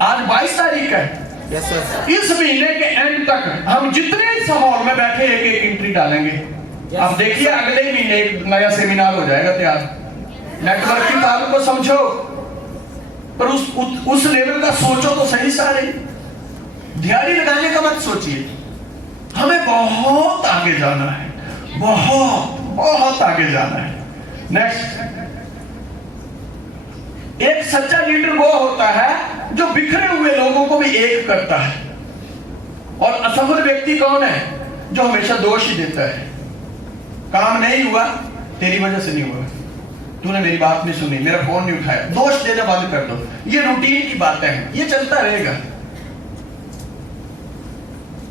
आज 22 तारीख है। इस महीने के एंड तक हम जितने इस हॉल में बैठे एक एक एंट्री डालेंगे। आप देखिए अगले महीने एक नया सेमिनार हो जाएगा तैयार। नेटवर्किंग पावर को समझो, पर उस लेवल का सोचो तो सही। सारे दिहाड़ी लगाने का मत सोचिए। हमें बहुत आगे जाना है, बहुत आगे जाना है। नेक्स्ट, एक सच्चा लीडर वो होता है जो बिखरे हुए लोगों को भी एक करता है। और असफल व्यक्ति कौन है? जो हमेशा दोष ही देता है। काम नहीं हुआ, तेरी वजह से नहीं हुआ, तूने मेरी बात नहीं सुनी, मेरा फोन नहीं उठाया। दोष देना बंद कर दो। ये रूटीन की बातें हैं, ये चलता रहेगा।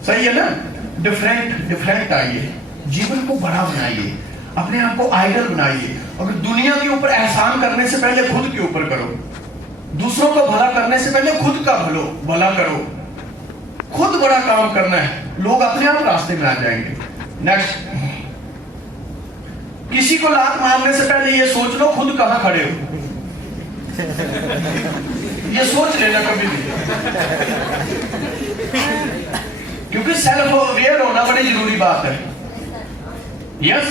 सही है ना? डिफरेंट आइए, जीवन को बड़ा बनाइए, अपने आप को आइडल बनाइए। अगर दुनिया के ऊपर एहसान करने से पहले खुद के ऊपर करो। दूसरों को भला करने से पहले खुद का भला करो। खुद बड़ा काम करना है, लोग अपने आप रास्ते में आ जाएंगे। नेक्स्ट, किसी को लात मारने से पहले ये सोच लो खुद कहां खड़े हो। ये सोच लेना कभी भी, क्योंकि सेल्फ अवेयर होना बड़ी जरूरी बात है। यस।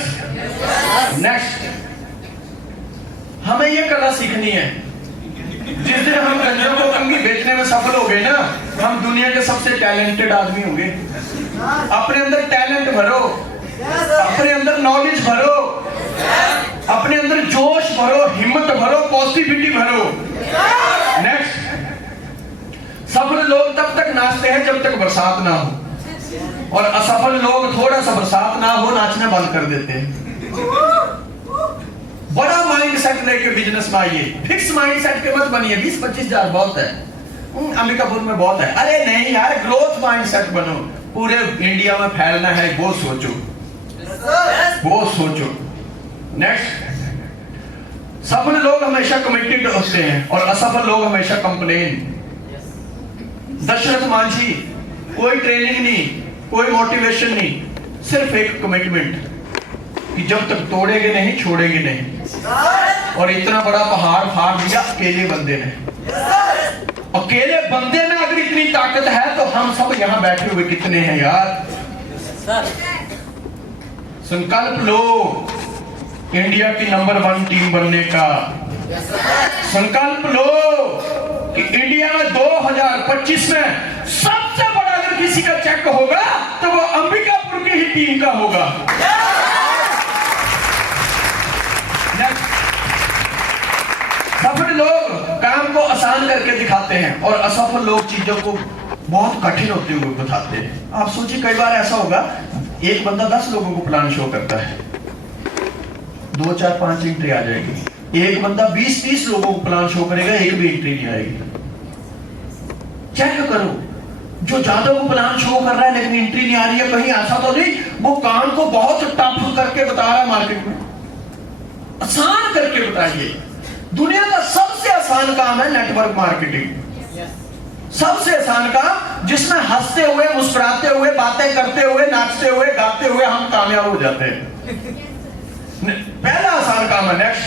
नेक्स्ट, हमें ये कला सीखनी है। जिस दिन हम गंजों को कंघी बेचने में सफल हो गए ना, हम दुनिया के सबसे टैलेंटेड आदमी होंगे। अपने अंदर टैलेंट भरो, अपने अंदर नॉलेज भरो, अपने अंदर जोश भरो, हिम्मत भरो, पॉजिटिविटी भरो। नेक्स्ट, सफल लोग तब तक नाचते हैं जब तक बरसात ना हो, और असफल लोग थोड़ा सा बरसात ना हो नाचना बंद कर देते हैं। बड़ा माइंड सेट लेके बिजनेस में आइए। फिक्स माइंड सेट के मत बनिए 20-25 हजार बहुत है, अंबिकापुर में बहुत है। अरे नहीं यार, ग्रोथ माइंड सेट बनो। पूरे इंडिया में फैलना है, वो सोचो, वो सोचो। नेक्स्ट, सफल लोग हमेशा कमिटेड होते हैं और असफल लोग हमेशा कंप्लेन। दशरथ मांझी, कोई ट्रेनिंग नहीं, कोई मोटिवेशन नहीं, सिर्फ एक कमिटमेंट कि जब तक तोड़ेंगे नहीं छोड़ेंगे नहीं। और इतना बड़ा पहाड़ फाड़ दिया अकेले बंदे ने। अकेले बंदे में अगर इतनी ताकत है तो हम सब यहां बैठे हुए कितने हैं यार। संकल्प लो इंडिया की नंबर 1 टीम बनने का। संकल्प लो कि इंडिया में 2025 में सबसे बड़ा अगर किसी का चेक होगा तो वो अंबिकापुर की ही टीम का होगा। सफल लोग काम को आसान करके दिखाते हैं और असफल लोग चीजों को बहुत कठिन होते हुए बताते हैं। आप सोचिए, कई बार ऐसा होगा, एक बंदा 10 लोगों को प्लान शो करता है, 2, 4, 5 एंट्री आ जाएगी। एक बंदा 20-30 लोगों को प्लान शो करेगा, एक भी एंट्री नहीं आएगी। चेक करो, जो ज्यादा को प्लान शो कर रहा है लेकिन एंट्री नहीं आ रही है, कहीं ऐसा तो नहीं वो काम को बहुत टफ करके बता रहा है मार्केट में। आसान करके बताइए। दुनिया का सबसे आसान काम है नेटवर्क मार्केटिंग। सबसे आसान काम, जिसमें हंसते हुए, मुस्कुराते हुए, बातें करते हुए, नाचते हुए, गाते हुए हम कामयाब हो जाते हैं। पहला आसान काम है। नेक्स्ट,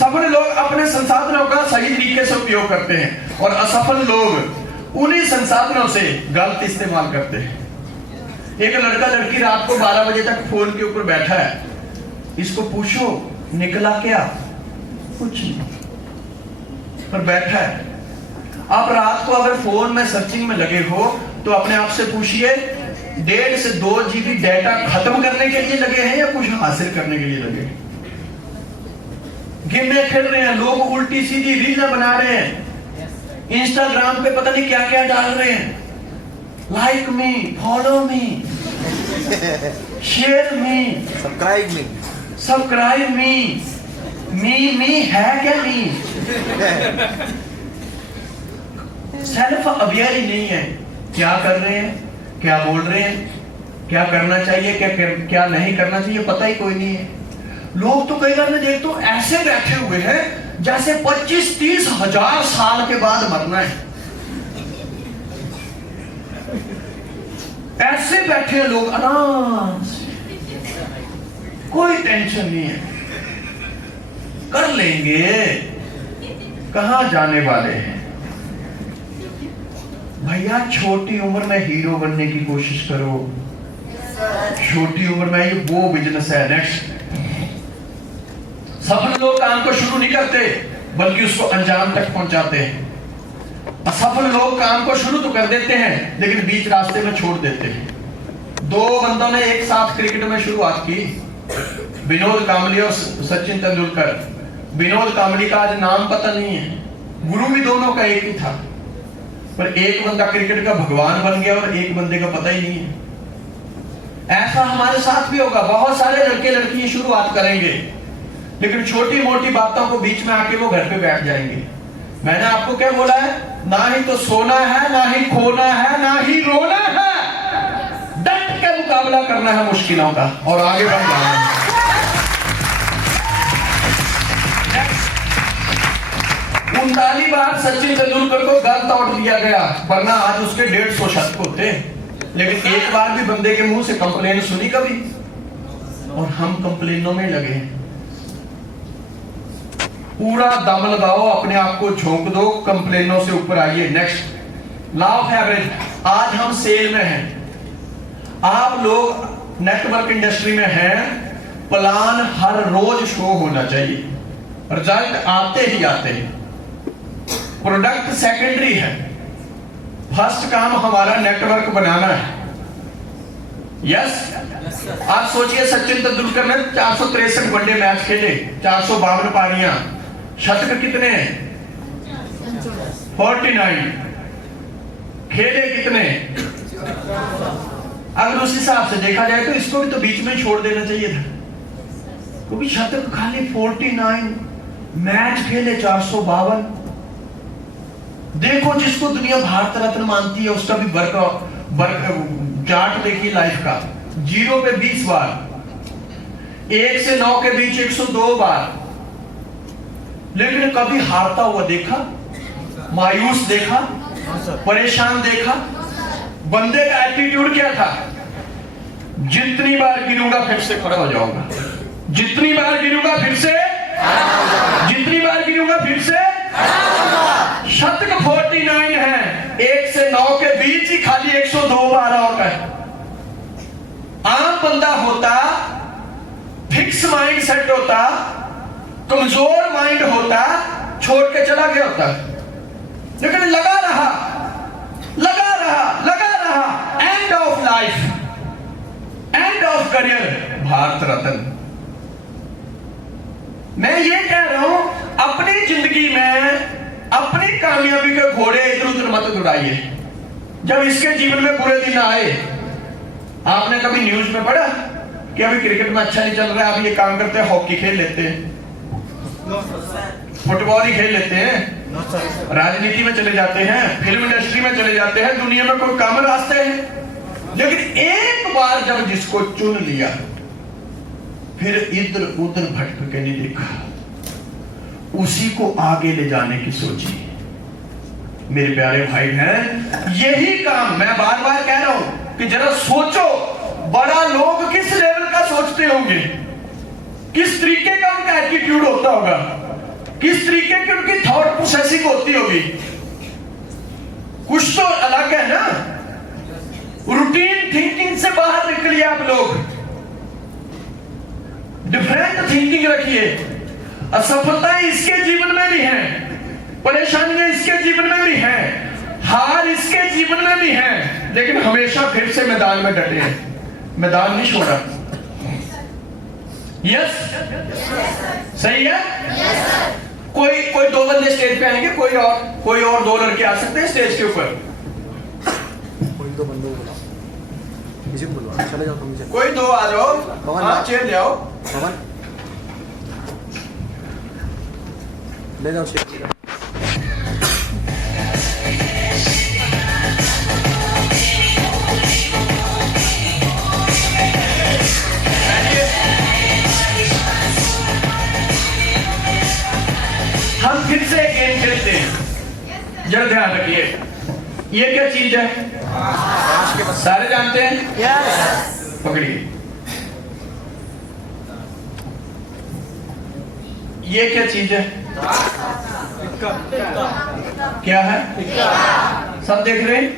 सफल लोग अपने संसाधनों का सही तरीके से उपयोग करते हैं और असफल लोग उन्हीं संसाधनों से गलत इस्तेमाल करते हैं। एक लड़का लड़की रात को 12 बजे तक फोन के ऊपर बैठा है, इसको पूछो निकला क्या? कुछ नहीं, पर बैठा है। आप रात को अगर फोन में सर्चिंग में लगे हो तो अपने आप से पूछिए, 1.5 से 2 GB डाटा खत्म करने के लिए लगे हैं या कुछ हासिल करने के लिए लगे हैं? गेमें खेल रहे हैं लोग, उल्टी सीधी रीलें बना रहे हैं, इंस्टाग्राम पे पता नहीं क्या क्या डाल रहे हैं। Like me, follow me, share me, subscribe मी है क्या? मी सेल्फ अवेयर ही नहीं है। क्या कर रहे हैं, क्या बोल रहे हैं, क्या करना चाहिए, क्या नहीं करना चाहिए, पता ही कोई नहीं है। लोग तो कई बार मैं देखता हूं ऐसे बैठे हुए हैं जैसे 25-30 हजार साल के बाद मरना है। ऐसे बैठे हैं लोग आराम से, कोई टेंशन नहीं है, कर लेंगे, कहां जाने वाले हैं। भैया छोटी उम्र में हीरो बनने की कोशिश करो। छोटी उम्र में ये वो बिजनेस है। नेक्स्ट, सफल लोग काम को शुरू नहीं करते बल्कि उसको अंजाम तक पहुंचाते हैं। असफल लोग काम को शुरू तो कर देते हैं लेकिन बीच रास्ते में छोड़ देते हैं। दो बंदों ने एक साथ क्रिकेट में शुरुआत की, विनोद कांबली और सचिन तेंदुलकर। विनोद कांबली का आज नाम पता नहीं है, गुरु भी दोनों का एक ही था, पर एक बंदा क्रिकेट का भगवान बन गया और एक बंदे का पता ही नहीं है। ऐसा हमारे साथ भी होगा। बहुत सारे लड़के लड़कियां शुरुआत करेंगे लेकिन छोटी मोटी बातों को बीच में आके वो घर पे बैठ जाएंगे। मैंने आपको क्या बोला है? ना ही तो सोना है, ना ही खोना है, ना ही रोना है। डट के मुकाबला करना है मुश्किलों का और आगे बढ़ जाना है। 39 बार सचिन तेंदुलकर को गल तोड़ दिया गया, वरना आज उसके 150 शतक होते। लेकिन एक बार भी बंदे के मुंह से कंप्लेन सुनी कभी? और हम कंप्लेनों में लगे हैं। पूरा दम लगाओ, अपने आप को झोंक दो, कंप्लेनों से ऊपर आइए। Next, law of average. आज हम सेल में हैं, आप लोग नेटवर्क इंडस्ट्री में हैं। प्लान हर रोज शो होना चाहिए, रिजल्ट आते ही आते हैं। प्रोडक्ट सेकेंडरी है, फर्स्ट काम हमारा नेटवर्क बनाना है। यस, आप सोचिए सचिन तेंदुलकर ने 463 वनडे मैच खेले, 452 पारियां, शतक कितने हैं? 49। खेले कितने? अगर उस हिसाब से देखा जाए तो इसको भी तो बीच में छोड़ देना चाहिए था, क्योंकि शतक खाली 49, मैच खेले 452। देखो, जिसको दुनिया भारत रत्न मानती है उसका भी वर्क चार्ट देखिए लाइफ का। 0 पे 20 बार, 1 से 9 के बीच 102 बार। लेकिन कभी हारता हुआ देखा? मायूस देखा? परेशान देखा? बंदे का एटीट्यूड क्या था? जितनी बार गिरूंगा फिर से खड़ा हो जाऊंगा, जितनी बार गिरूंगा फिर से, जितनी बार गिरूंगा फिर से। शतक 49 है, 1 से 9 के बीच ही खाली 102 बार और का। आम बंदा होता, फिक्स माइंड सेट होता, कमजोर माइंड होता, छोड़ के चला गया होता। लेकिन लगा रहा, लगा रहा, लगा रहा। End of life, end of career, Bharat Ratna. मैं ये कह रहा हूं, अपनी जिंदगी में अपनी कामयाबी के घोड़े इधर उधर मत दौड़ाइए। जब इसके जीवन में बुरे दिन आए, आपने कभी न्यूज में पढ़ा कि अभी क्रिकेट में अच्छा नहीं चल रहा है, अभी ये काम करते हैं, हॉकी खेल लेते हैं, फुटबॉल ही खेल लेते हैं, राजनीति में चले जाते हैं, फिल्म इंडस्ट्री में चले जाते हैं, दुनिया में कोई काम रास्ते हैं। लेकिन एक बार जब जिसको चुन लिया, फिर इधर उधर भटक के नहीं देखा, उसी को आगे ले जाने की सोची। मेरे प्यारे भाई हैं, यही काम मैं बार बार कह रहा हूं कि जरा सोचो, बड़ा लोग किस लेवल का सोचते होंगे, किस तरीके का उनका एटीट्यूड होता होगा, किस तरीके की उनकी थॉट प्रोसेसिंग होती होगी। कुछ तो अलग है ना। रूटीन थिंकिंग से बाहर निकलिए आप लोग, डिफरेंट थिंकिंग रखिए। असफलताएं इसके जीवन में भी हैं, परेशानियां इसके जीवन में भी हैं, हार इसके जीवन में भी है, लेकिन हमेशा फिर से मैदान में डटे हैं, मैदान नहीं छोड़ा। यस, सही है। कोई दो बंदे स्टेज पे आएंगे, कोई और दो लड़के आ सकते हैं स्टेज के ऊपर। कोई दो बंदे बुलाओ, किसी को बुलवाओ, चले जाओ तुम। कोई दो आ जाओ, हाँ चेयर ले आओ। पवन ले जाओ चेयर। हम फिर से गेम खेलते हैं, जरा ध्यान रखिए। ये क्या चीज है? सारे जानते हैं? यस। पकड़िए, ये क्या चीज है? क्या है? सब देख रहे हैं?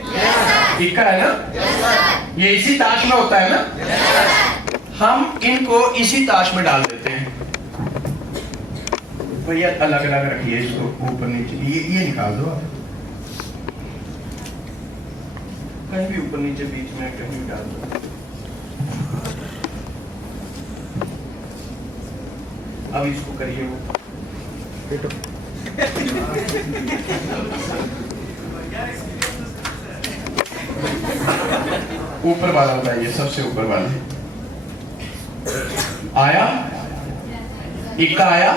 इक्का है ना? ये इसी ताश में होता है ना? हम इनको इसी ताश में डाल देते हैं। भैया अलग अलग रखिए इसको, ऊपर नीचे, ये निकाल दो आप, कहीं भी ऊपर नीचे बीच में कहीं भी डाल दो। अब इसको करिए वो ऊपर वाला बताइए, सबसे ऊपर वाला आया? इक्का आया?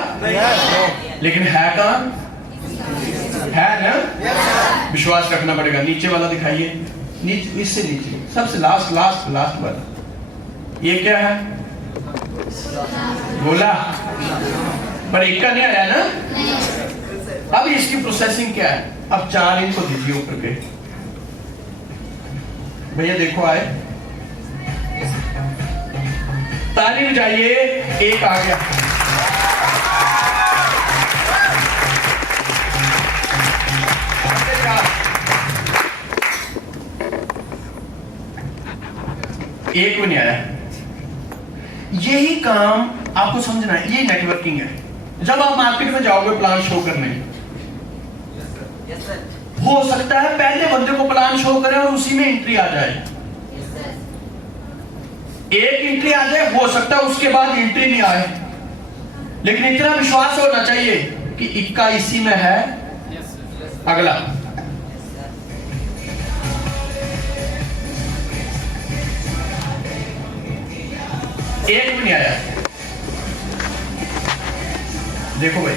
लेकिन है कहां? है ना? विश्वास रखना पड़ेगा। नीचे वाला दिखाइए, नीचे, इससे नीचे, सबसे लास्ट लास्ट लास्ट वाला। ये क्या है? बोला पर इक्का नहीं आया ना? अब इसकी प्रोसेसिंग क्या है? अब 4 इनको दीजिए ऊपर के। भैया देखो आए, ताली बजाइए, एक आ गया। एक भी नहीं आया। यही काम आपको समझना है, ये नेटवर्किंग है। जब आप मार्केट में जाओगे प्लान शो करने, हो सकता है पहले बंदे को प्लान शो करें और उसी में एंट्री आ जाए। एक एंट्री आ जाए, हो सकता है उसके बाद एंट्री नहीं आए, लेकिन इतना विश्वास होना चाहिए कि इक्का इसी में है। अगला एक भी नहीं आया। देखो भाई,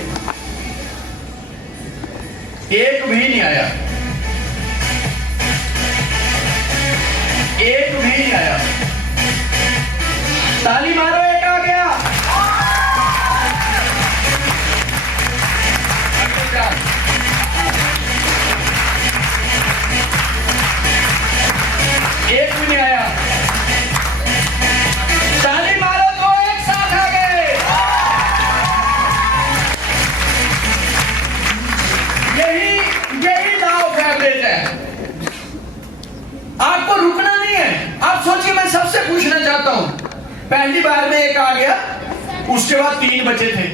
एक भी नहीं आया, एक भी नहीं आया। ताली मारो, एक आ गया। एक भी नहीं आया। ताली मारो, 2 एक साथ आ गए। यही लॉ ऑफ एवरेज है। आपको रुकना नहीं है। आप सोचिए, मैं सबसे पूछना चाहता हूं, पहली बार में एक आ गया, उसके बाद 3 बचे थे,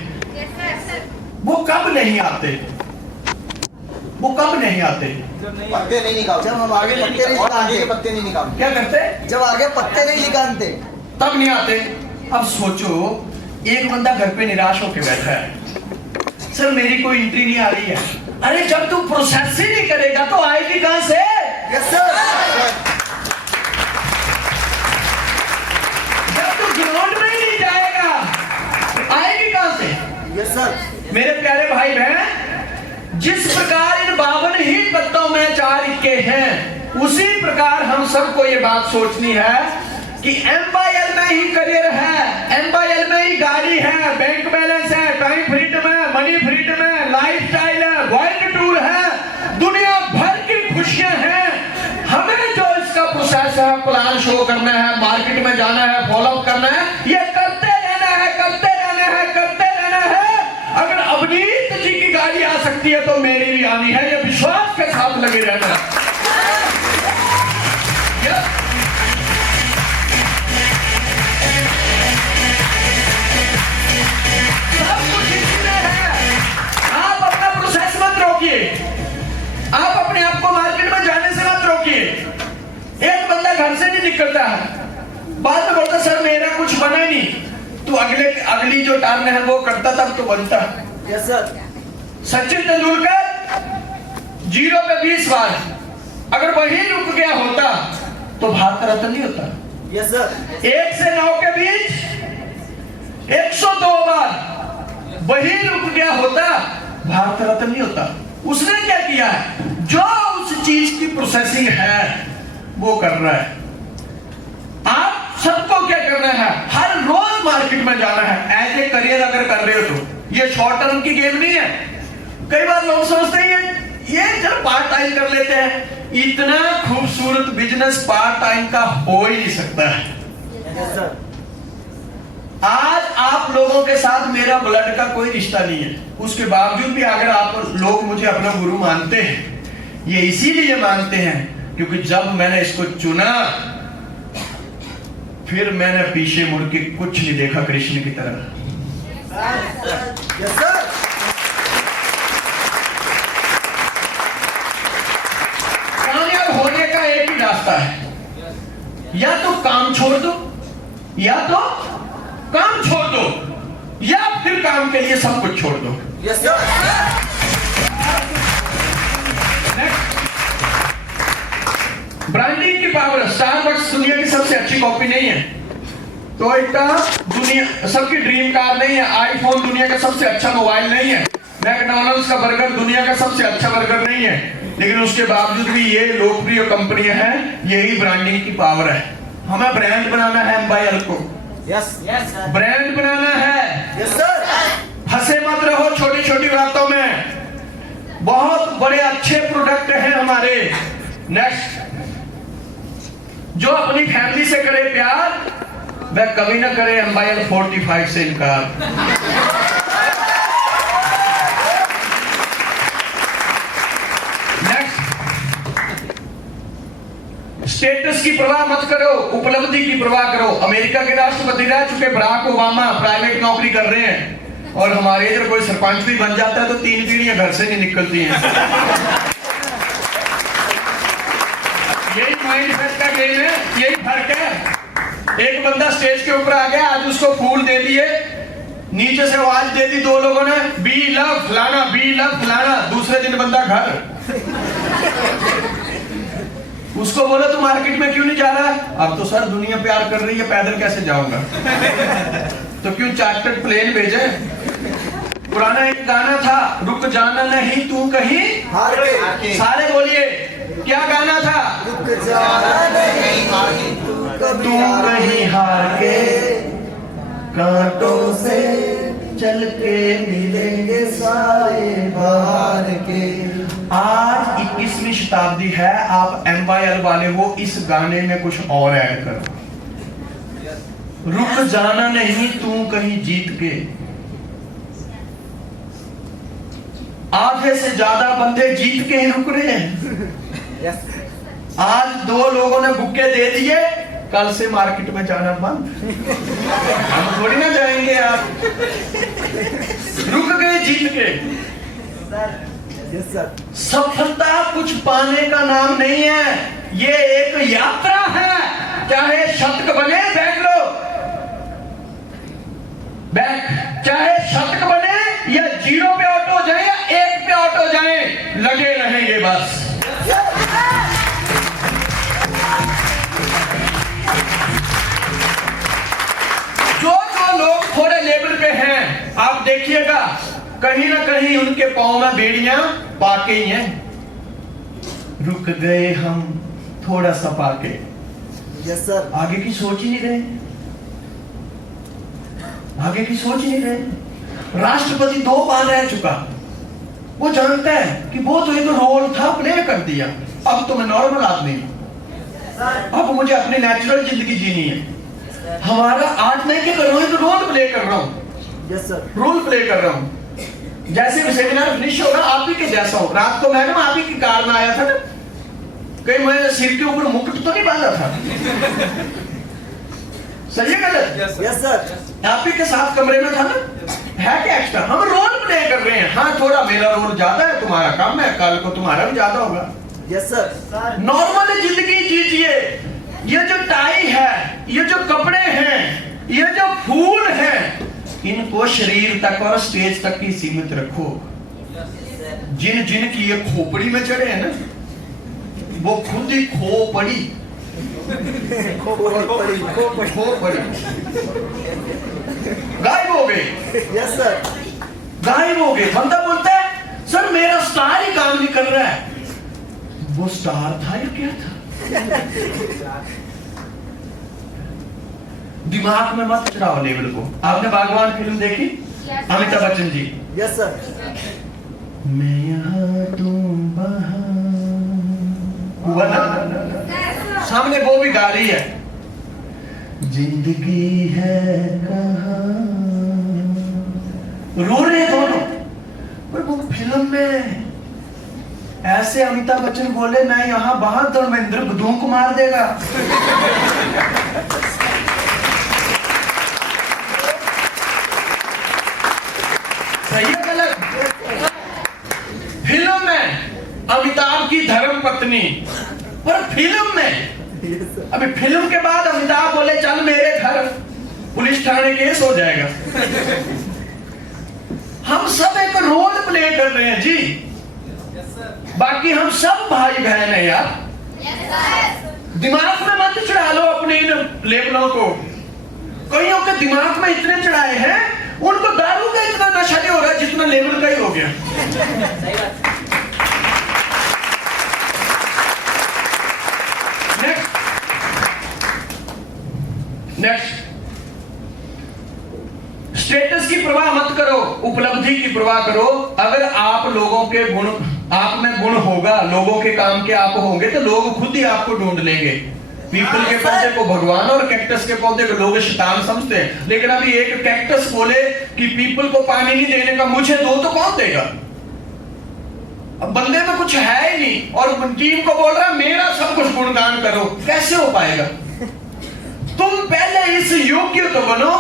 वो कब नहीं आते? वो कब नहीं आते? पत्ते नहीं निकालते। जब हम आगे पत्ते नहीं निकालते, पत्ते नहीं निकालते। क्या करते? जब आगे पत्ते नहीं निकालते तब नहीं आते। अब सोचो, एक बंदा घर पे निराश होकर बैठा है, सर मेरी कोई एंट्री नहीं आ रही है। अरे जब तू प्रोसेस ही नहीं करेगा तो आएगी कहां से? Yes sir. जब तू ग्राउंड में ही नहीं जाएगा आएगी कहां से? Yes sir. मेरे प्यारे भाई बहन, जिस प्रकार इन 52 ही पत्तों में 4 इक्के हैं, उसी प्रकार हम सबको ये बात सोचनी है कि MYL में ही करियर है, MYL में ही गाड़ी है, बैंक बैलेंस है, टाइम फ्रीडम है, मनी फ्रीडम है, लाइफस्टाइल है, वर्ल्ड टूर है, दुनिया भर की खुशियां हैं। हमें जो इसका प्रोसेस है, प्लान शो करना है, मार्केट में जाना है, फॉलो करना है, ये करते रहना है, करते रहना है, करते रहना है। अगर अवनीत जी की गाड़ी आ सकती है तो मेरी भी आनी है, ये विश्वास के साथ लगे रहना है। सब कुछ इसमें है। आप अपना प्रोसेस मत रोकिए, आप अपने आप को मार्केट में जाने से मत रोकिए। एक बंदा घर से नहीं निकलता है, बाद में बोलता सर मेरा कुछ बना ही नहीं, तो अगली जो टर्न है वो करता तब तो बनता। Yes sir. सचिन तेंदुलकर 0 पे 20 बार, अगर वही रुक गया होता तो भारत रत्न नहीं होता। Yes sir. 1 से 9 के बीच 102 बार वही रुक गया होता, भारत रत्न नहीं होता। उसने क्या किया है? जो उस चीज की प्रोसेसिंग है वो कर रहा है। आप सबको क्या करना है? हर रोज मार्केट में जाना है। एज ए करियर अगर कर रहे हो तो ये शॉर्ट टर्म की गेम नहीं है। कई बार लोग सोचते हैं ये चल पार्ट टाइम कर लेते हैं। इतना खूबसूरत बिजनेस पार्ट टाइम का हो ही नहीं सकता है। Yes sir. आज आप लोगों के साथ मेरा ब्लड का कोई रिश्ता नहीं है, उसके बावजूद भी अगर आप लोग मुझे अपना गुरु मानते हैं, ये इसीलिए मानते हैं क्योंकि जब मैंने इसको चुना फिर मैंने पीछे मुड़ के कुछ नहीं देखा कृष्ण की तरह। Yes sir. कामयाब होने का एक ही रास्ता है, या तो काम छोड़ दो, या तो काम छोड़ दो, या फिर काम के लिए सब कुछ छोड़ दो। Yes sir. ब्रांडिंग की पावर। स्टारबक्स दुनिया की सबसे अच्छी कॉफी नहीं है, टोयोटा दुनिया सबकी ड्रीम कार नहीं है, आईफोन दुनिया का सबसे अच्छा मोबाइल नहीं है, मैकडॉनल्ड्स का बर्गर दुनिया का सबसे अच्छा बर्गर नहीं है, लेकिन उसके बावजूद भी ये लोकप्रिय कंपनियां हैं। यही ब्रांडिंग की पावर है। हमें ब्रांड बनाना है एमवाईएल को। यस यस ब्रांड बनाना है। Yes sir. फंसे मत रहो छोटी छोटी बातों में, बहुत बड़े अच्छे प्रोडक्ट हैं हमारे। नेक्स्ट, जो अपनी फैमिली से करे प्यार वह कभी ना करे एमवाईएल 45 से इनकार। नेक्स्ट, स्टेटस की परवाह मत करो, उपलब्धि की परवाह करो। अमेरिका के राष्ट्रपति रह चुके बराक ओबामा प्राइवेट नौकरी कर रहे हैं, और हमारे इधर कोई सरपंच भी बन जाता है तो 3 पीढ़ियां घर से नहीं निकलती हैं। यही माइंडसेट का गेम है, यही फर्क है। एक बंदा स्टेज के ऊपर आ गया, आज उसको फूल दे दिए, नीचे से आवाज दे दी 2 लोगों ने, बी लव फलाना, बी लव फलाना। दूसरे दिन बंदा घर। उसको बोला तू मार्केट में क्यों नहीं जा रहा है? अब तो सर दुनिया प्यार कर रही है, पैदल कैसे जाऊंगा? तो क्यों चार्टर्ड प्लेन भेजे? पुराना एक गाना था, रुक जाना नहीं तू कहीं हार के। सारे बोलिए, क्या गाना था? रुक जाना नहीं तू कहीं हार के, कांटों से चल के मिलेंगे सारे बाहर के। आज 21वीं शताब्दी है, आप एमवाईएल वाले हो, इस गाने में कुछ और ऐड करो। रुक जाना नहीं तू कहीं जीत के। आधे से ज्यादा बंदे जीत के ही रुक रहे हैं। आज 2 लोगों ने बुक्के दे दिए, कल से मार्केट में जाना बंद। हम थोड़ी ना जाएंगे यार। रुक गए जीत के। सफलता कुछ पाने का नाम नहीं है, ये एक यात्रा है। चाहे शतक बने, बैठ लो बैठ, चाहे शतक बने या 0 पे ऑटो जाए या 1 पे ऑटो जाए, लगे रहेंगे बस। जो लोग थोड़े लेवल पे हैं, आप देखिएगा कहीं ना कहीं उनके पांव में बेड़ियां पाके ही हैं। रुक गए हम थोड़ा सा पाके। Yes sir. आगे की सोच ही नहीं रहे, आगे की सोच ही नहीं रहे। राष्ट्रपति 2 बार रह चुका, वो जानता है कि वो तो एक रोल था, प्ले कर दिया। अब तो मैं नॉर्मल आदमी हूं, अब मुझे अपनी नेचुरल जिंदगी जीनी है। हमारा आर्ट नहीं क्या कर रहा हूं, तो रोल प्ले कर रहा हूं। Yes sir. रोल प्ले कर रहा हूं। जैसे भी सेमिनार फिनिश होगा, आप ही के जैसा हो। रात को मैडम आप ही की कार में आया था ना, कहीं मैं सिर के ऊपर मुकुट तो नहीं बांधा था? सही है गलत? Yes sir. आप ही के साथ कमरे में था ना, है क्या एक्स्ट्रा? हम रोल प्ले कर रहे हैं। हाँ, थोड़ा मेरा रोल ज्यादा है, तुम्हारा कम है, कल को तुम्हारा भी ज्यादा होगा। Yes sir. नॉर्मल जिंदगी जीजिए। ये जो टाई है, ये जो कपड़े हैं, ये जो फूल हैं, इनको शरीर तक और स्टेज तक ही सीमित रखो। जिन जिन की ये खोपड़ी में चढ़े हैं ना, वो खुद ही खो पड़ी। गायब हो गए। Yes sir. गायब हो गए। बंदा बोलता है सर मेरा स्टार ही काम नहीं कर रहा है। वो स्टार था या क्या था? दिमाग में मत चढ़ाओ लेवल को। आपने बागवान फिल्म देखी? अमिताभ बच्चन जी। Yes sir. मैं यहाँ तुम वहाँ, हुआ ना? सामने वो भी गा रही है, जिंदगी है कहाँ। रो रहे दोनों, पर वो फिल्म में ऐसे अमिताभ बच्चन बोले मैं यहाँ वहां धर्मेंद्र बंदूक मार देगा। सही है गलत? फिल्म में अमिताभ की धर्म पत्नी, पर फिल्म में अभी फिल्म के बाद अमिताभ बोले चल मेरे घर, पुलिस थाने केस हो जाएगा। हम सब एक रोल प्ले कर रहे हैं जी, बाकी हम सब भाई बहन हैं यार। दिमाग में मत चढ़ा लो अपने इन लेबलों को। कईयों के दिमाग में इतने चढ़ाए हैं, उनको दारू का इतना नशा नहीं हो रहा जितना लेबल का ही हो गया। नेक्स्ट, स्टेटस की परवाह मत करो, उपलब्धि की परवाह करो। अगर आप लोगों के गुण, आप में गुण होगा, लोगों के काम के आप होंगे, तो लोग खुद ही आपको ढूंढ लेंगे। पीपल के पौधे को भगवान और कैक्टस के पौधे को लोग शैतान समझते हैं, लेकिन अभी एक कैक्टस बोले कि पीपल को पानी नहीं देने का, मुझे दो तो कौन देगा? अब बंदे में कुछ है ही नहीं, और टीम को बोल रहा है मेरा सब कुछ गुणगान करो, कैसे हो पाएगा? तुम पहले इस योग्य तो बनो,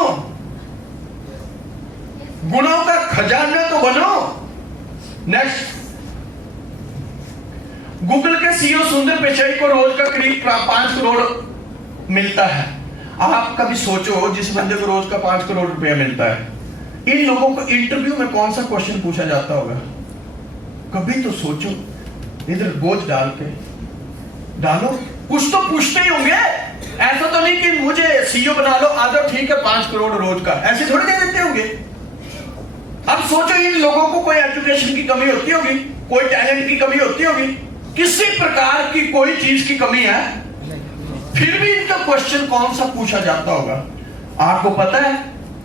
गुणों का खजाना तो बनो। नेक्स्ट, गूगल के सीईओ सुंदर पिचाई को रोज का करीब 5 करोड़ मिलता है। आप कभी सोचो, जिस बंदे को रोज का 5 करोड़ रुपया मिलता है, इन लोगों को इंटरव्यू में कौन सा क्वेश्चन पूछा जाता होगा? कभी तो सोचो, इधर बोझ डाल के डालो, कुछ तो पूछते ही होंगे। ऐसा तो नहीं कि मुझे सीईओ बना लो, आ जाओ ठीक है 5 करोड़ रोज का, ऐसे थोड़ी दे देते होंगे। अब सोचो, इन लोगों को कोई एजुकेशन की कमी होती होगी, कोई टैलेंट की कमी होती होगी, किसी प्रकार की कोई चीज की कमी है, फिर भी इनका क्वेश्चन कौन सा पूछा जाता होगा? आपको पता है,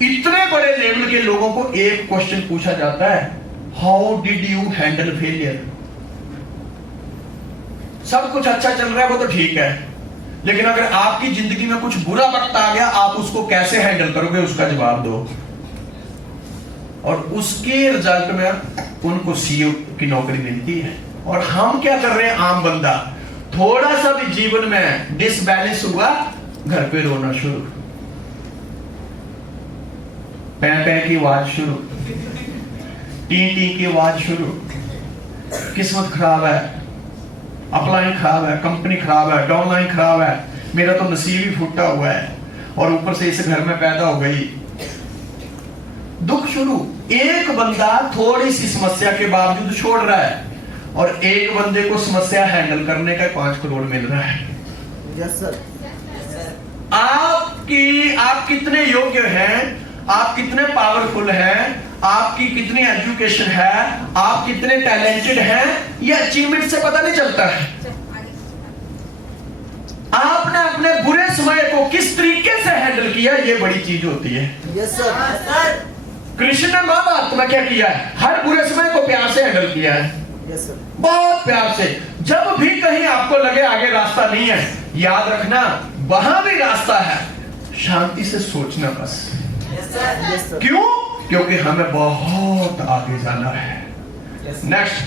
इतने बड़े लेवल के लोगों को एक क्वेश्चन पूछा जाता है, how did you handle failure? सब कुछ अच्छा चल रहा है वो तो ठीक है, लेकिन अगर आपकी जिंदगी में कुछ बुरा वक्त आ गया, आप उसको कैसे हैंडल करोगे, उसका जवाब दो। और उसके रिजल्ट में उनको सीईओ की नौकरी मिलती है। और हम क्या कर रहे हैं, आम बंदा, थोड़ा सा भी जीवन में डिसबैलेंस हुआ, घर पे रोना शुरू, पै पै की आवाज शुरू, टी टी की आवाज शुरू, किस्मत खराब है, अपलाइन खराब है, कंपनी खराब है, डाउनलाइन खराब है, मेरा तो नसीब ही फूटा हुआ है, और ऊपर से इस घर में पैदा हो गई, दुख शुरू। एक बंदा थोड़ी सी समस्या के बावजूद छोड़ रहा है, और एक बंदे को समस्या हैंडल करने का 5 करोड़ मिल रहा है। Yes sir. आप कितने योग्य हैं, आप कितने पावरफुल हैं, आपकी कितनी एजुकेशन है, आप कितने टैलेंटेड हैं, ये अचीवमेंट से पता नहीं चलता है। आपने अपने बुरे समय को किस तरीके से हैंडल किया, ये बड़ी चीज होती है। Yes sir. कृष्ण ने महाभारत में क्या किया है? हर बुरे समय को प्यार से हैंडल किया है। Yes sir. बहुत प्यार से। जब भी कहीं आपको लगे आगे रास्ता नहीं है, याद रखना वहां भी रास्ता है, शांति से सोचना बस। Yes sir. क्यों? क्योंकि हमें बहुत आगे जाना है। नेक्स्ट,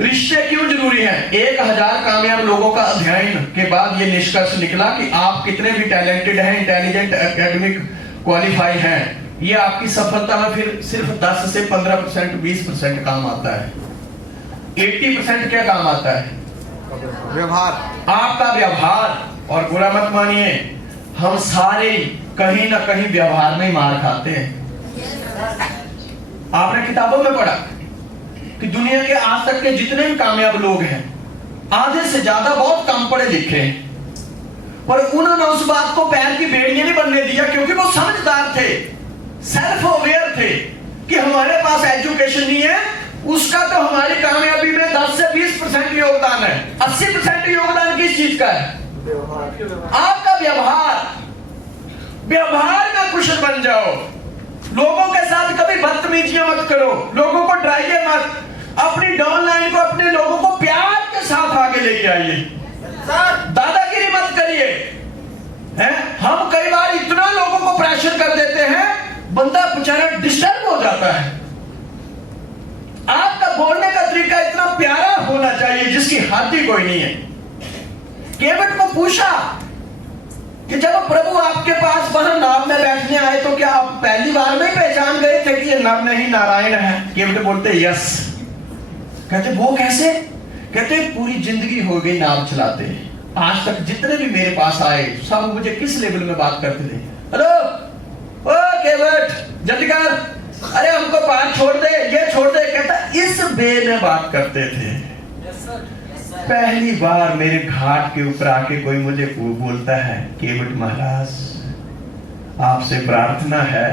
रिश्ते क्यों जरूरी हैं? 1000 कामयाब लोगों का अध्ययन के बाद यह निष्कर्ष निकला कि आप कितने भी टैलेंटेड हैं, इंटेलिजेंट, एकेडमिक क्वालिफाई हैं, ये आपकी सफलता में फिर सिर्फ 10 से 15%, 20% काम आता है। 80% क्या काम आता है? व्यवहार, आपका व्यवहार। और बुरा मत मानिए, हम सारे कहीं ना कहीं व्यवहार में ही मार खाते हैं। आपने किताबों में पढ़ा कि दुनिया के आज तक के जितने भी कामयाब लोग हैं, आधे से ज्यादा बहुत कम पढ़े लिखे हैं, पर उन्होंने उस बात को पैर की बेड़ियां नहीं बनने दिया, क्योंकि वो समझदार थे, सेल्फ अवेयर थे कि हमारे पास एजुकेशन नहीं है, उसका तो हमारी कामयाबी में 10 से 20% योगदान है। 80% योगदान किस चीज का है? आपका व्यवहार। व्यवहार में कुशल बन जाओ, लोगों के साथ कभी बदतमीजियां मत करो, लोगों को डराइए मत, अपनी डाउनलाइन को, अपने लोगों को प्यार के साथ आगे लेके आइए, दादागिरी मत करिए। हम कई बार इतना लोगों को प्रेशर कर देते हैं, बंदा बेचारा डिस्टर्ब हो जाता है। आपका बोलने का तरीका इतना प्यारा होना चाहिए जिसकी हद ही कोई नहीं है। केवट को पूछा कि जब प्रभु आपके पास वहां नाव में बैठने आए तो क्या आप पहली बार में ही पहचान गए थे कि ये नर नहीं नारायण है? केवट बोलते यस। कहते वो कैसे? कहते पूरी जिंदगी हो गई नाव चलाते, आज तक जितने भी मेरे पास आए सब मुझे किस लेवल में बात करते थे, हेलो ओ केवट जल्दी कर, अरे हमको पार छोड़ दे, ये छोड़ दे। कहता इस वे में बात करते थे। पहली बार मेरे घाट के ऊपर आके कोई मुझे बोलता है, केवट महाराज आपसे प्रार्थना है,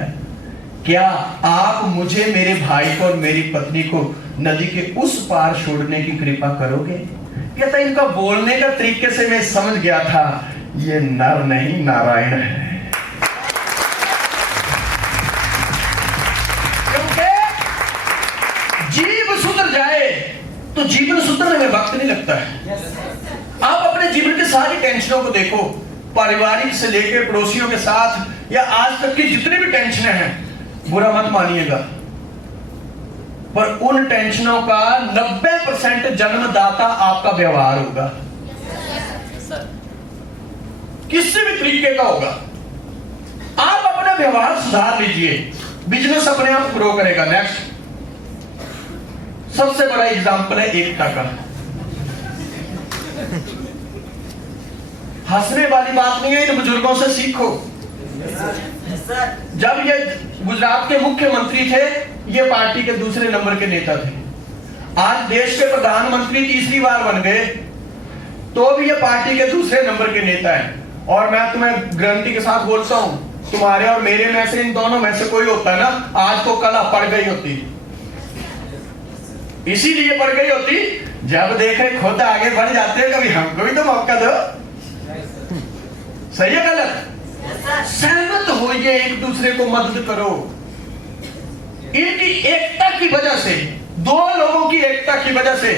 क्या आप मुझे, मेरे भाई को और मेरी पत्नी को नदी के उस पार छोड़ने की कृपा करोगे? कहता इनका बोलने का तरीके से मैं समझ गया था ये नर नहीं नारायण है। क्योंकि जीव सुधर जाए तो जीवन सुधरने में वक्त नहीं लगता है। आप अपने जीवन की सारी टेंशनों को देखो, पारिवारिक से लेकर पड़ोसियों के साथ या आज तक की जितनी भी टेंशनें हैं, बुरा मत मानिएगा, पर उन टेंशनों का 90% जन्मदाता आपका व्यवहार होगा, किसी भी तरीके का होगा। आप अपना व्यवहार सुधार लीजिए, बिजनेस अपने आप ग्रो करेगा। नेक्स्ट सबसे बड़ा एग्जांपल है एकता का। हंसने वाली बात नहीं है, इन बुजुर्गों से सीखो। जब ये गुजरात के मुख्यमंत्री थे, ये पार्टी के दूसरे नंबर के नेता थे। आज देश के प्रधानमंत्री तीसरी बार बन गए तो भी ये पार्टी के दूसरे नंबर के नेता हैं। और मैं तुम्हें गारंटी के साथ बोलता हूं, तुम्हारे और मेरे में से, इन दोनों में से कोई होता है ना, आज तो कल पड़ गई होती। इसीलिए पड़ गई होती, जब देखे खुद आगे बढ़ जाते हैं, कभी हमको भी तो मौका दो। सही है गलत? सहमत होइए, एक दूसरे को मदद करो। इनकी एकता की वजह से, दो लोगों की एकता की वजह से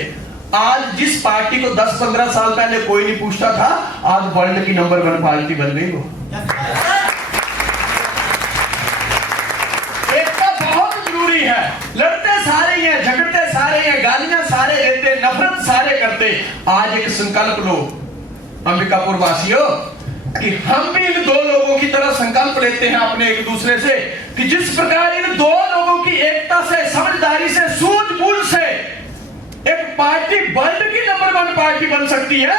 आज जिस पार्टी को 10-15 साल पहले कोई नहीं पूछता था, आज वर्ल्ड की नंबर 1 पार्टी बन गई वो। एकता बहुत जरूरी है। लड़ते सारे हैं, झगड़ते सारे हैं, गालियां सारे देते, नफरत सारे करते। आज एक संकल्प लो अंबिकापुर वासियों कि हम भी इन दो लोगों की तरह संकल्प लेते हैं अपने एक दूसरे से, कि जिस प्रकार इन दो लोगों की एकता से, समझदारी से, सूझबूझ से एक पार्टी वर्ल्ड की नंबर 1 पार्टी बन सकती है,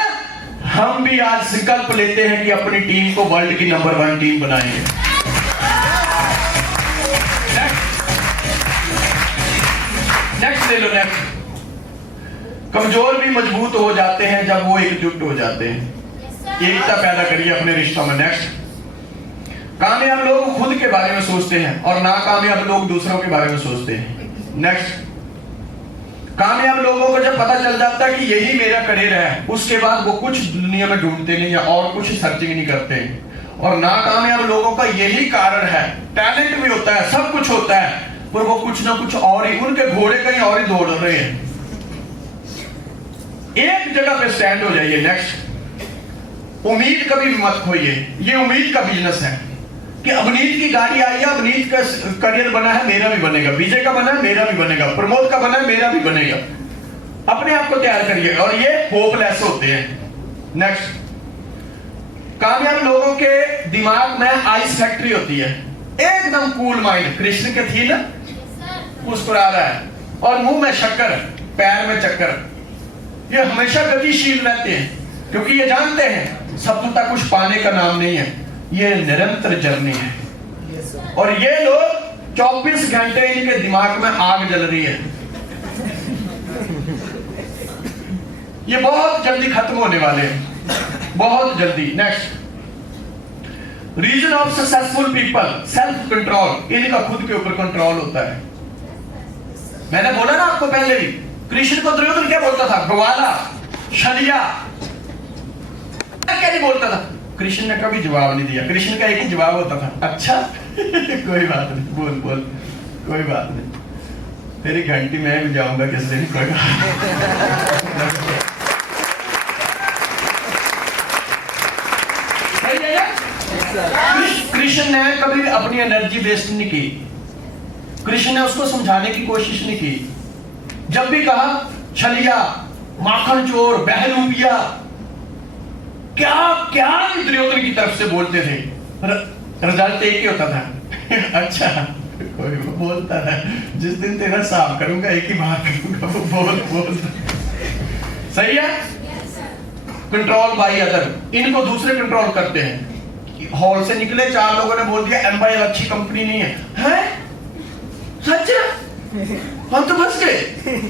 हम भी आज संकल्प लेते हैं कि अपनी टीम को वर्ल्ड की नंबर 1 टीम बनाएंगे। नेक्स्ट ले लो। नेक्स्ट कमजोर भी मजबूत हो जाते हैं जब वो एकजुट हो जाते हैं। एकता पैदा करिए अपने रिश्तों में। नेक्स्ट, कामयाब लोग खुद के बारे में सोचते हैं और नाकामयाब लोग दूसरों के बारे में सोचते हैं। नेक्स्ट, कामयाब लोगों को जब पता चल जाता है कि यही मेरा करियर है, उसके बाद वो कुछ दुनिया में ढूंढते नहीं है और कुछ सर्चिंग नहीं करते। और नाकामयाब लोगों का यही कारण है, टैलेंट भी होता है, सब कुछ होता है, पर वो कुछ ना कुछ और ही, उनके घोड़े कहीं और ही दौड़ रहे हैं। एक जगह पे स्टैंड हो जाइए। नेक्स्ट, उम्मीद कभी भी मत खोइए। ये उम्मीद का बिजनेस है कि अवनीत की गाड़ी आई है, अवनीत का करियर बना है, मेरा भी बनेगा। विजय का बना है, मेरा भी बनेगा। प्रमोद का बना है, मेरा भी बनेगा। अपने आप को तैयार करिए, और ये होपलेस होते हैं। नेक्स्ट, कामयाब लोगों के दिमाग में आइस फैक्ट्री होती है, एकदम कूल माइंड। कृष्ण के थी ना, मुस्कुरा रहा है और मुंह में शक्कर, पैर में चक्कर। ये हमेशा गतिशील रहते हैं क्योंकि ये जानते हैं सफलता कुछ पाने का नाम नहीं है, ये निरंतर जर्नी है। और ये लोग 24 घंटे इनके दिमाग में आग जल रही है, ये बहुत जल्दी खत्म होने वाले हैं, बहुत जल्दी। Next, reason of successful people, self control. इनका खुद के ऊपर कंट्रोल होता है। मैंने बोला ना आपको पहले भी, कृष्ण को दुर्योधन क्या बोलता था? ग्वाला, छलिया, क्या नहीं बोलता था? कृष्ण ने कभी जवाब नहीं दिया। कृष्ण का एक ही जवाब होता था, अच्छा कोई बात नहीं, बोल बोल, कोई बात नहीं, तेरी घंटी मैं भी जाऊंगा किस दिन, कोई बात। कृष्ण ने कभी अपनी एनर्जी वेस्ट नहीं की। कृष्ण ने उसको समझाने की कोशिश नहीं की। जब भी कहा छलिया, माखन चोर, बहलूपिया, क्या क्या दुर्योधन की तरफ से बोलते थे, रिजल्ट एक ही होता था। अच्छा कोई बोलता है जिस दिन तेरा साफ करूंगा एक ही बात करूंगा, वो बोल सही है। कंट्रोल बाय अदर, इनको दूसरे कंट्रोल करते हैं। हॉल से निकले, 4 लोगों ने बोल दिया एम्पायर अच्छी कंपनी नहीं है, हैं? सच है? हम तो बस गए,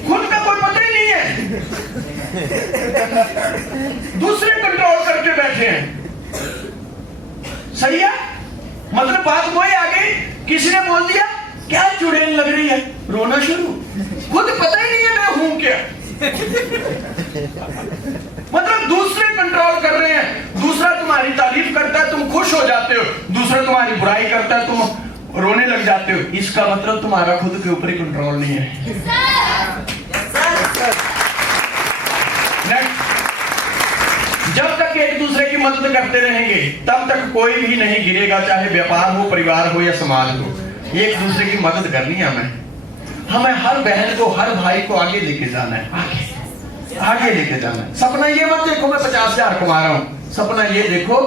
खुद का कोई पता ही नहीं है, दूसरे कंट्रोल करके बैठे हैं। सही है, मतलब बात वही आ गई, किसी ने बोल दिया क्या चुड़ैल लग रही है, रोना शुरू, खुद पता ही नहीं है मैं हूं क्या। मतलब दूसरे कंट्रोल कर रहे हैं, दूसरा तुम्हारी तारीफ करता है तुम खुश हो जाते हो, दूसरा तुम्हारी बुराई करता है तुम रोने लग जाते हो। इसका मतलब तुम्हारा खुद के ऊपर ही कंट्रोल नहीं है। जब तक एक दूसरे की मदद करते रहेंगे तब तक कोई भी नहीं गिरेगा, चाहे व्यापार हो, परिवार हो या समाज हो। एक दूसरे की मदद करनी है हमें हर बहन को, हर भाई को आगे लेके जाना है, आगे लेके जाना है। सपना ये मत देखो मैं 50,000 कमा रहा हूं, सपना ये देखो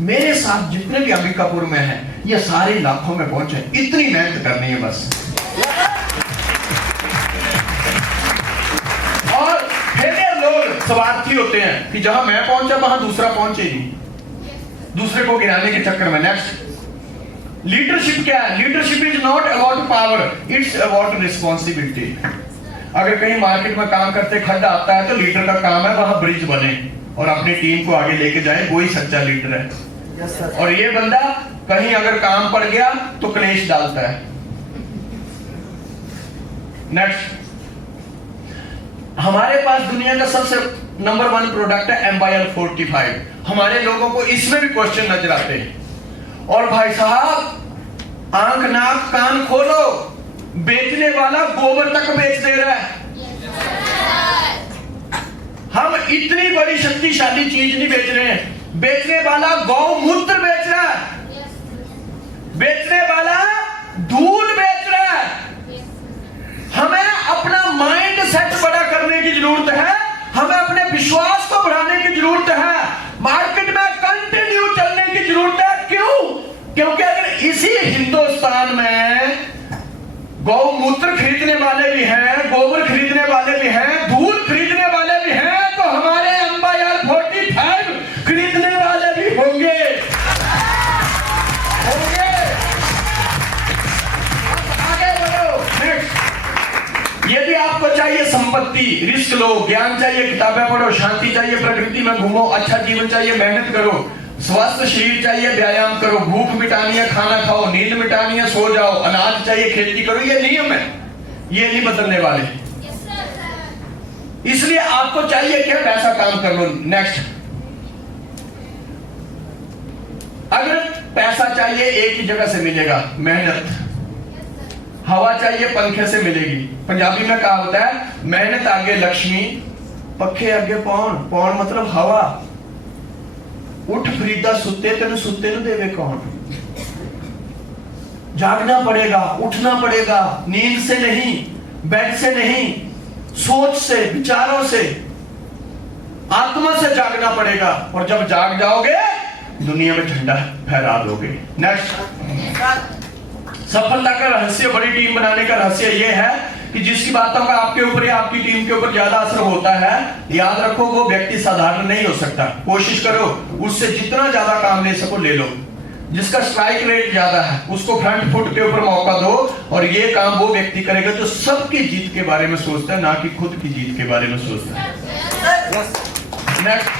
मेरे साथ जितने भी अंबिकापुर में हैं ये सारे लाखों में पहुंचे, इतनी मेहनत करनी है बस। और फेलियर लोग स्वार्थी होते हैं कि जहां मैं पहुंचा वहां दूसरा पहुंचे नहीं, दूसरे को गिराने के चक्कर में। नेक्स्ट, लीडरशिप क्या है? Leadership is not about power, it's about responsibility. अगर कहीं मार्केट में काम करते खड्डा आता है तो लीडर का काम है वहां ब्रिज बने और अपनी टीम को आगे लेके जाए, वही सच्चा लीडर है। और ये बंदा कहीं अगर काम पड़ गया तो क्लेश डालता है। नेक्स्ट, हमारे पास दुनिया का सबसे नंबर 1 प्रोडक्ट है एम्पायर 45। हमारे लोगों को इसमें भी क्वेश्चन नजर आते हैं। और भाई साहब आंख नाक कान खोलो, बेचने वाला गोबर तक बेच दे रहा है। हम इतनी बड़ी शक्तिशाली चीज नहीं बेच रहे हैं, बेचने वाला गौमूत्र बेच रहा है, बेचने वाला दूध बेच रहा है। हमें अपना माइंड सेट बड़ा करने की जरूरत है, हमें अपने विश्वास को बढ़ाने की जरूरत है, मार्केट में कंटिन्यू चलने की जरूरत है। क्यों? क्योंकि अगर इसी हिंदुस्तान में गौमूत्र खरीदने वाले भी हैं, गोबर खरीदने वाले भी हैं, दूध खरीदने वाले भी हैं, तो हमारे एम्पायर 45 खरीदने वाले भी होंगे। आगे बढ़ो। नेक्स्ट, यदि आपको चाहिए संपत्ति, रिस्क लो, ज्ञान चाहिए किताबें पढ़ो, शांति चाहिए प्रकृति में घूमो, अच्छा जीवन चाहिए मेहनत करो, स्वस्थ शरीर चाहिए व्यायाम करो, भूख मिटानी है खाना खाओ, नींद मिटानी है सो जाओ, अनाज चाहिए खेती करो, ये नियम है, ये नहीं बदलने वाले। इसलिए आपको चाहिए क्या? पैसा, काम कर लो। नेक्स्ट, अगर पैसा चाहिए एक ही जगह से मिलेगा, मेहनत। हवा चाहिए पंखे से मिलेगी। पंजाबी में कहा होता है मेहनत आगे लक्ष्मी, पखे आगे पौन। पौन मतलब हवा। उठ फरीदा सुते तेन सुते न देवे कौन। जागना पड़ेगा, उठना पड़ेगा, नींद से नहीं, बेड से नहीं, सोच से, विचारों से, आत्मा से जागना पड़ेगा। और जब जाग जाओगे दुनिया में झंडा फहरा दोगे। नेक्स्ट, सफलता का रहस्य, बड़ी टीम बनाने का रहस्य यह है कि जिसकी बातों का आपके ऊपर या आपकी टीम के ऊपर ज्यादा असर होता है, याद रखो वो व्यक्ति साधारण नहीं हो सकता। कोशिश करो उससे जितना ज्यादा काम ले सको ले लो। जिसका स्ट्राइक रेट ज्यादा है उसको फ्रंट फुट के ऊपर मौका दो, और ये काम वो व्यक्ति करेगा जो सबकी जीत के बारे में सोचता है, ना कि खुद की जीत के बारे में सोचता है। नेक्स्ट,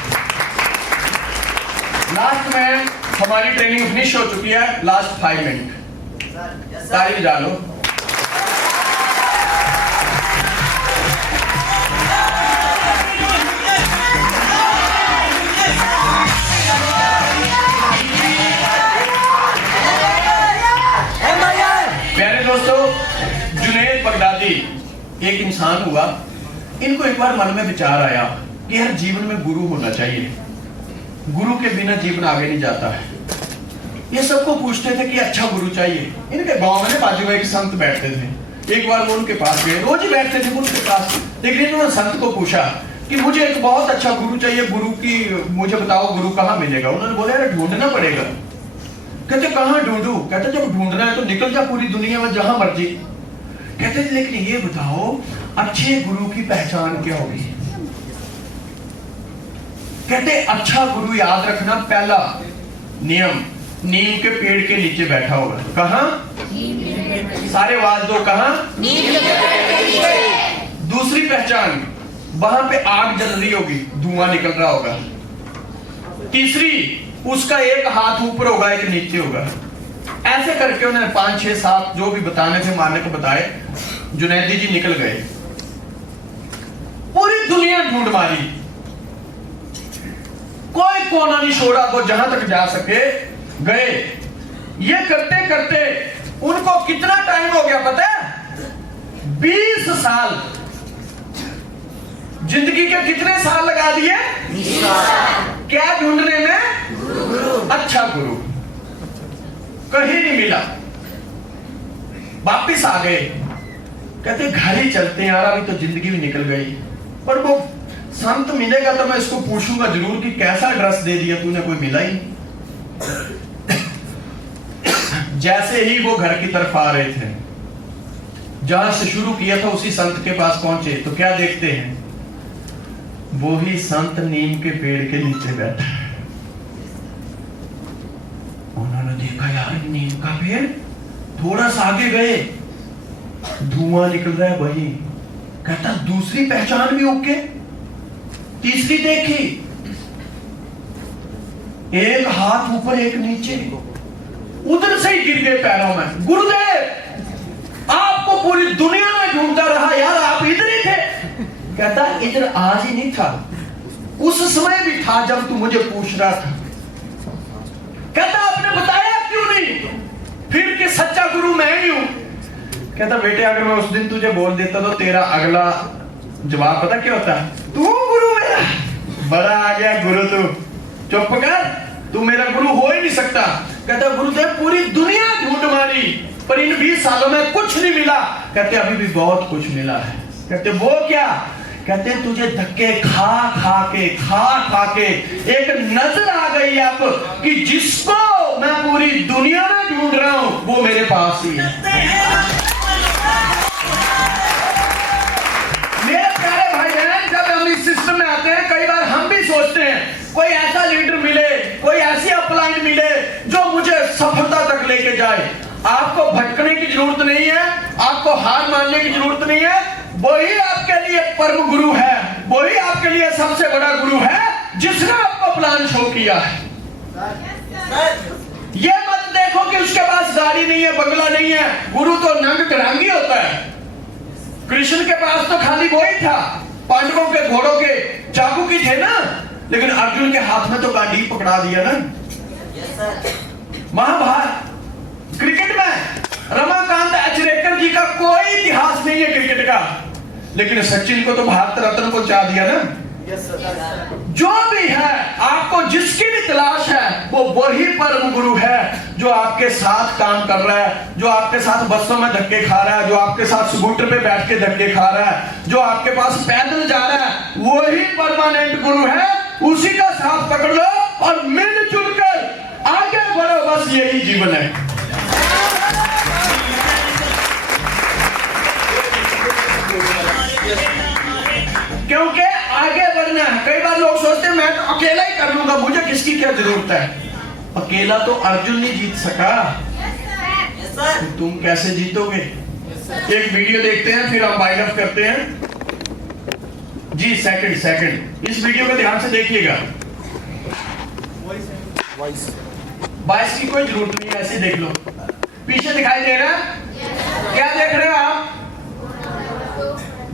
लास्ट में हमारी ट्रेनिंग फिनिश हो चुकी है। लास्ट 5 मिनट ताली बजा लो। प्यारे दोस्तों, जुनैद बगदादी एक इंसान हुआ। इनको एक बार मन में विचार आया कि हर जीवन में गुरु होना चाहिए, गुरु के बिना जीवन आगे नहीं जाता है। ये सबको पूछते थे कि अच्छा गुरु चाहिए। इनके गांव में बाजू में एक संत बैठते थे। एक बार वो उनके पास गए, रोज ही बैठते थे उनके पास, लेकिन उन्होंने संत को पूछा कि मुझे एक बहुत अच्छा गुरु चाहिए, गुरु की मुझे बताओ गुरु कहाँ मिलेगा। उन्होंने बोला यार ढूंढना पड़ेगा। कहते कहाँ ढूंढूं? कहते जब ढूंढना है तो निकल जा पूरी दुनिया में जहां मर्जी। कहते लेकिन ये बताओ अच्छे गुरु की पहचान क्या होगी? कहते अच्छा गुरु याद रखना, पहला नियम नीम के पेड़ के नीचे बैठा होगा। कहां? सारे आवाज दो, कहां? दूसरी पहचान वहां पे आग जल रही होगी, धुआं निकल रहा होगा। तीसरी उसका एक हाथ ऊपर होगा एक नीचे होगा। ऐसे करके उन्होंने 5 6 7 जो भी बताने थे मानक बताए। जुनैदी जी निकल गए, पूरी दुनिया ढूंढ मारी, कोई कोना नहीं छोड़ा, वो जहां तक जा सके गए। ये करते करते उनको कितना टाइम हो गया पता है? 20 साल। जिंदगी के कितने साल लगा दिए? 20 साल। क्या ढूंढने में? अच्छा गुरु। कहीं नहीं मिला, वापिस आ गए। कहते घर ही चलते हैं यार, अभी तो जिंदगी भी निकल गई, पर वो संत मिलेगा तो मैं इसको पूछूंगा जरूर कि कैसा ड्रेस दे दिया तूने, कोई मिला ही नहीं। जैसे ही वो घर की तरफ आ रहे थे, जहां से शुरू किया था उसी संत के पास पहुंचे तो क्या देखते हैं? वो ही संत नीम के पेड़ के नीचे बैठा है। उन्होंने देखा यार नीम का पेड़, थोड़ा सा आगे गए, धुआं निकल रहा है वही। कहता दूसरी पहचान भी ओके, तीसरी देखी, एक हाथ ऊपर एक नीचे, उधर से ही गिर गए पैरों में। गुरुदेव आपको पूरी दुनिया में ढूंढता रहा यार, आप इधर ही थे। कहता इधर आज ही नहीं था, उस समय भी था जब तू मुझे पूछ रहा था। कहता आपने बताया क्यों नहीं फिर कि सच्चा गुरु मैं ही हूं? कहता बेटे अगर मैं उस दिन तुझे बोल देता तो तेरा अगला जवाब पता क्या होता? तू गुरु मेरा बड़ा आ गया गुरु, तू चुप कर, तू मेरा गुरु हो ही नहीं सकता। कहता गुरुदेव पूरी दुनिया ढूंढ मारी पर इन 20 सालों में कुछ नहीं मिला। कहते अभी भी बहुत कुछ मिला है। कहते वो क्या? कहते तुझे धक्के खा खा के एक नजर आ गई अब कि जिसको मैं पूरी दुनिया में ढूंढ रहा हूं वो मेरे पास ही है। मेरे प्यारे भाई बहन, जब हम इस सिस्टम में आते हैं कई बार हम भी सोचते हैं कोई ऐसा लीडर मिले, कोई ऐसी अपलाइन मिले जो मुझे सफलता तक लेके जाए। आपको भटकने की जरूरत नहीं है, आपको हार मानने की जरूरत नहीं है। वही आपके लिए परम गुरु है, वही आपके लिए सबसे बड़ा गुरु है जिसने आपको प्लान शो किया है। ये मत देखो कि उसके पास गाड़ी नहीं है, बंगला नहीं है। गुरु तो नंग करांगी होता है। कृष्ण के पास तो खाली वो ही था, पांडवों के घोड़ों के चाकू की थे ना, लेकिन अर्जुन के हाथ में तो गांडी पकड़ा दिया ना। महाभारत क्रिकेट में रमाकांत अचरेकर जी का कोई इतिहास नहीं है क्रिकेट का, लेकिन सचिन को तो भारत रत्न पहुंचा दिया ना। जो भी है आपको जिसकी भी तलाश है वो वही परम गुरु है जो आपके साथ काम कर रहा है, जो आपके साथ बसों में धक्के खा रहा है, जो आपके साथ स्कूटर पे बैठ के धक्के खा रहा है, जो आपके पास पैदल जा रहा है, वही परमानेंट गुरु है। उसी का साथ पकड़ लो और मिलजुल कर आगे बढ़ो, बस यही जीवन है। क्योंकि आगे बढ़ना है। कई बार लोग सोचते हैं मैं तो अकेला ही कर लूंगा, मुझे किसकी क्या जरूरत है। अकेला तो अर्जुन नहीं जीत सका, तो तुम कैसे जीतोगे? एक वीडियो देखते हैं फिर हम वाइंड अप करते हैं जी। सेकंड इस वीडियो को ध्यान से देखिएगा। वॉइस की कोई जरूरत नहीं है, ऐसे देख लो। पीछे दिखाई दे रहा है? क्या देख रहे हो आप?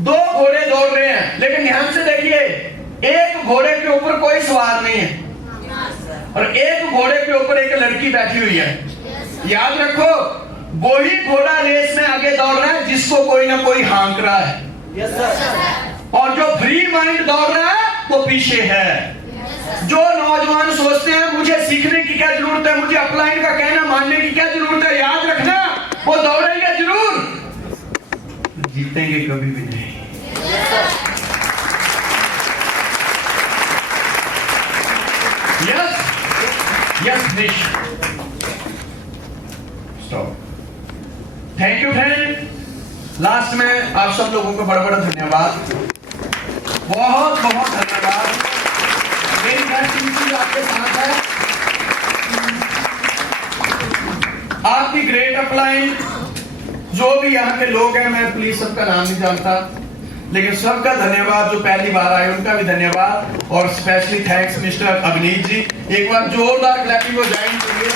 2 घोड़े दौड़ रहे हैं, लेकिन ध्यान से देखिए, एक घोड़े के ऊपर कोई सवार नहीं है और एक घोड़े के ऊपर एक लड़की बैठी हुई है। याद रखो वही घोड़ा रेस में आगे दौड़ रहा है जिसको कोई ना कोई हाँक रहा है, और जो फ्री माइंड दौड़ रहा है वो पीछे है। जो नौजवान सोचते हैं मुझे सीखने की क्या जरूरत है, मुझे अपलाइन का कहना मानने की क्या जरूरत है, याद रखना वो दौड़ेंगे जरूर, जीतेंगे कभी भी नहीं। यस यस निश stop. Thank you friend. Last में आप सब लोगों को बड़ा बड़ा धन्यवाद, बहुत बहुत धन्यवाद। मेरी नेक्स्ट आपके साथ है, आपकी ग्रेट अपलाइन। जो भी यहाँ के लोग हैं, मैं प्लीज सबका नाम नहीं जानता, लेकिन सबका धन्यवाद। जो पहली बार आए उनका भी धन्यवाद, और स्पेशली थैंक्स मिस्टर अवनीत जी। एक बार जोरदार क्लैपिंग हो जाएंगे।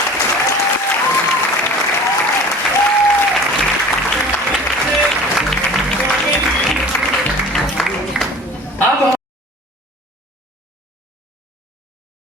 अब